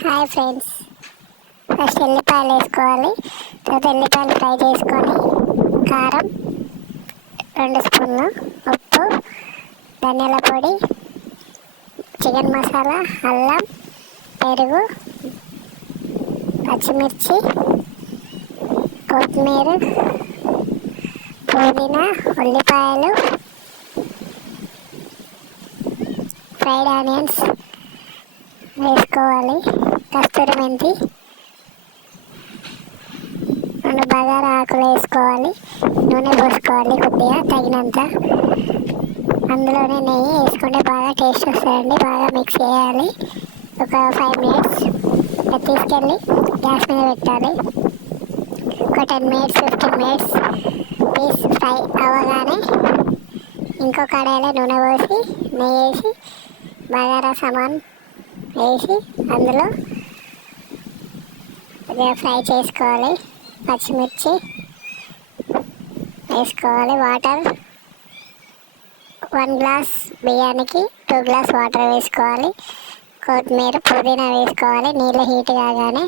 Hi friends, first ఎల్లిపాయలు వేసుకోవాలి. తర్వాత ఎల్లిపాయలు ఫ్రై చేసుకొని కారం 2 స్పూన్లు, ఉప్పు, ధనియాల పొడి, చికెన్ మసాలా, అల్లం, పెరుగు, పచ్చిమిర్చి, కొత్తిమీర, పుదీనా, ఉల్లిపాయలు, ఫ్రైడ్ ఆనియన్స్ వేసుకోవాలి. కస్తూరి మెంతి, 2 బగారా ఆకులు వేసుకోవాలి. నూనె పోసుకోవాలి కొద్దిగా తగినంత. అందులోనే నెయ్యి వేసుకుంటే బాగా టేస్ట్ వస్తుందండి. బాగా మిక్స్ చేయాలి. ఒక 5 మినిట్స్ తీసుకెళ్ళి గ్యాస్ మీద పెట్టాలి. ఒక 10 మినిట్స్ 15 మినిట్స్ పీస్ ఫ్రై అవ్వగానే ఇంకో కడాయిలో నూనె పోసి నెయ్యి వేసి బగారా సామాన్ వేసి అందులో ఫ్రై చేసుకోవాలి. పచ్చిమిర్చి వేసుకోవాలి. వాటర్ 1 గ్లాస్ బియ్యానికి 2 గ్లాస్ వాటర్ వేసుకోవాలి. కొత్తిమీర, పుదీనా వేసుకోవాలి. నీళ్ళు హీట్ కాగానే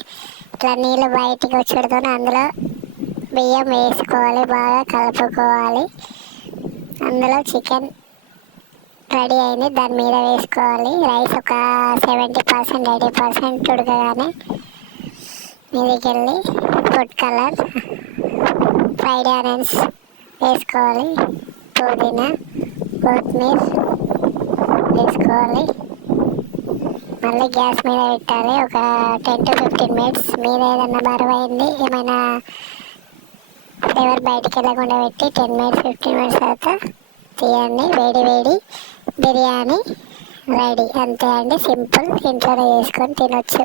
ఇట్లా నీళ్ళు బయటికి వచ్చేడుతోనే అందులో బియ్యం వేసుకోవాలి. బాగా కలుపుకోవాలి. అందులో చికెన్ రెడీ అయింది, దాని మీద వేసుకోవాలి. రైస్ ఒక 70% 80% ఉడకగానే మీదకెళ్ళి ఫుడ్ కలర్, ఫ్రైడ్ ఆనియన్స్ వేసుకోవాలి. పుదీనా, కొత్తిమీర వేసుకోవాలి. మళ్ళీ గ్యాస్ మీద పెట్టాలి. ఒక 10 to 15 మినిట్స్. మీద ఏదన్నా బరువైంది ఏమైనా ఫ్లేవర్ బయటికి వెళ్ళకుండా పెట్టి 10 మినిట్స్ 15 మినిట్స్ తర్వాత తీయండి. వేడి వేడి బిర్యానీ రెడీ. అంతే అండి, సింపుల్. ఇంట్లోనే చేసుకొని తినొచ్చు.